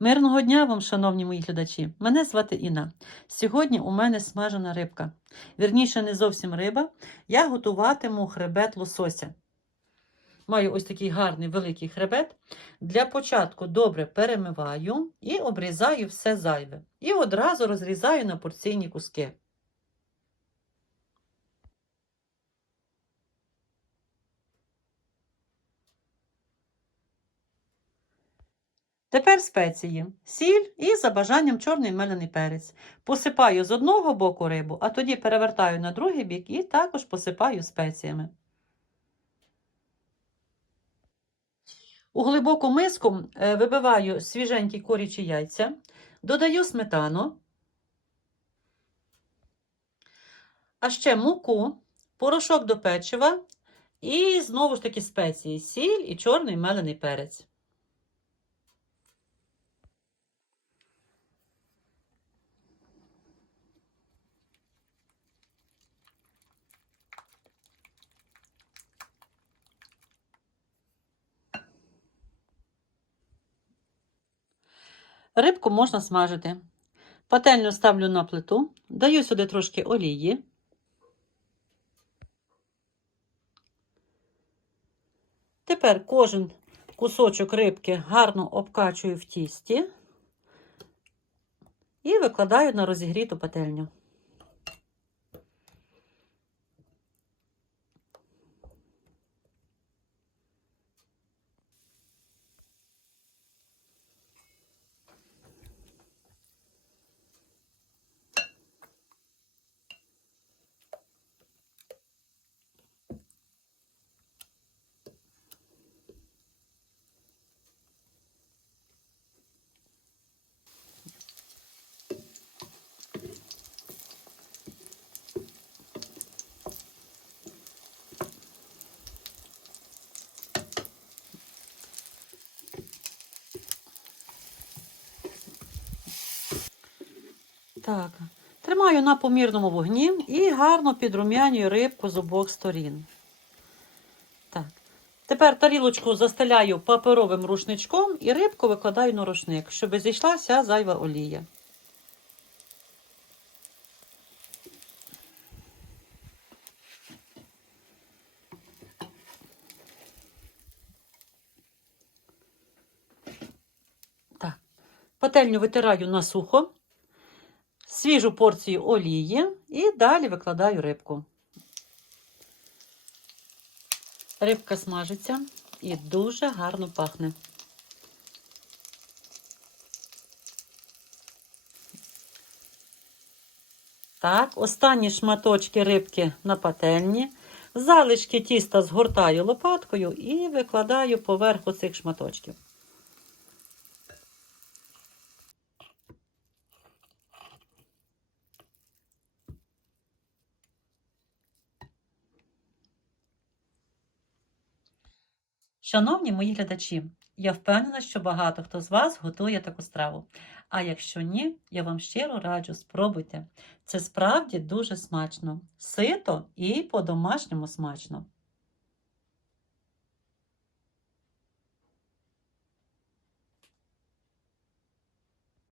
Мирного дня вам, шановні мої глядачі! Мене звати Інна. Сьогодні у мене смажена рибка. Вірніше, не зовсім риба. Я готуватиму хребет лосося. Маю ось такий гарний великий хребет. Для початку добре перемиваю і обрізаю все зайве. І одразу розрізаю на порційні куски. Тепер спеції, сіль і за бажанням чорний мелений перець. Посипаю з одного боку рибу, а тоді перевертаю на другий бік і також посипаю спеціями. У глибоку миску е, вибиваю свіженькі корічі яйця, додаю сметану, а ще муку, порошок до печива і знову ж таки спеції, сіль і чорний мелений перець. Рибку можна смажити. Пательню ставлю на плиту, даю сюди трошки олії. Тепер кожен кусочок рибки гарно обкачую в тісті і викладаю на розігріту пательню. Так, тримаю на помірному вогні і гарно підрумянюю рибку з обох сторін. Так. Тепер тарілочку застеляю паперовим рушничком і рибку викладаю на рушник, щоб зійшла вся зайва олія. Так. Пательню витираю на сухо свіжу порцію олії і далі викладаю рибку. Рибка смажиться і дуже гарно пахне. Так, останні шматочки рибки на пательні. Залишки тіста згортаю лопаткою і викладаю поверху цих шматочків. Шановні мої глядачі, я впевнена, що багато хто з вас готує таку страву. А якщо ні, я вам щиро раджу, спробуйте. Це справді дуже смачно, сито і по-домашньому смачно.